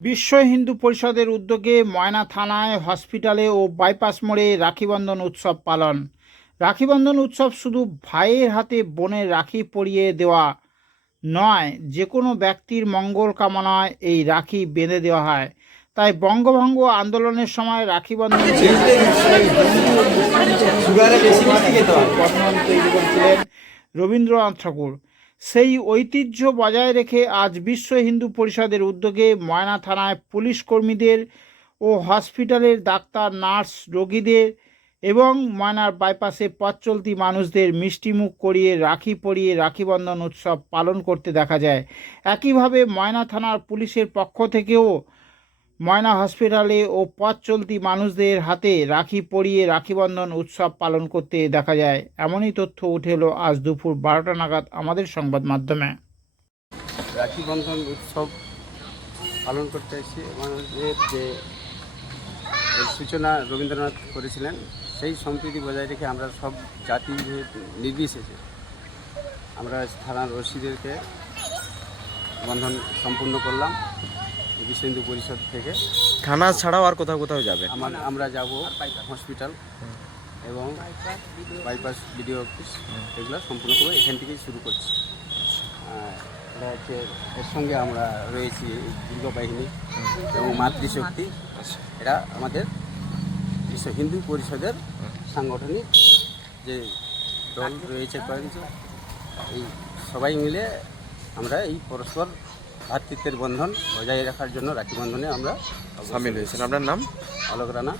বিশ্ব হিন্দু পরিষদের উদ্যোগে ময়না থানায় হসপিটালে ও বাইপাস মোড়ে রাখিবন্ধন উৎসব পালন। রাখিবন্ধন উৎসব শুধু ভাইয়ের হাতে বোনের রাখি পরিয়ে দেওয়া নয় যে কোনো ব্যক্তির মঙ্গল কামনায় এই রাখি বেঁধে দেওয়া হয়। তাই বঙ্গভঙ্গ আন্দোলনের সময় রাখিবন্ধন বন্ধন রবীন্দ্রনাথ ঠাকুর। সেই ঐতিহ্য বজায় রেখে আজ বিশ্ব হিন্দু পরিষদের উদ্যোগে ময়না থানায় পুলিশ কর্মীদের ও হসপিটালের ডাক্তার, নার্স, রোগীদের এবং ময়নার বাইপাসে পথ চলতি মানুষদের মিষ্টিমুখ করিয়ে রাখি পরিয়ে রাখিবন্ধন উৎসব পালন করতে দেখা যায়। একইভাবে ময়না থানার পুলিশের পক্ষ থেকেও ময়না হসপিটালে ও পথ চলতি মানুষদের হাতে রাখি পরিয়ে রাখিবন্ধন উৎসব পালন করতে দেখা যায়। এমনই তথ্য উঠে এলো আজ দুপুর বারোটা নাগাদ আমাদের সংবাদ মাধ্যমে। রাখি বন্ধন উৎসব পালন করতে এসেছি। আমাদের যে সূচনা রবীন্দ্রনাথ করেছিলেন, সেই সম্প্রীতি বজায় রেখে আমরা সব জাতি নির্বিশেষে আমরা থানার রশিদেরকে বন্ধন সম্পূর্ণ করলাম। বিশ্ব হিন্দু পরিষদ থেকে। থানা ছাড়াও আর কোথাও কোথাও যাবে? আমার আমরা যাব হসপিটাল এবং বাইপাস বিডিও অফিস এগুলো সম্পূর্ণ করে এখান থেকেই শুরু করছি। এটা হচ্ছে এর সঙ্গে আমরা রয়েছি দুর্গ বাহিনী এবং মাতৃশক্তি। এরা আমাদের বিশ্ব হিন্দু পরিষদের সাংগঠনিক যে দল রয়েছে কয়েকজন। এই সবাই মিলে আমরা এই পরস্পর ভ্রাতৃত্বের বন্ধন বজায় রাখার জন্য রাখি বন্ধনে আমরা সামিল হয়েছেন। আপনার নাম? আলোক রানা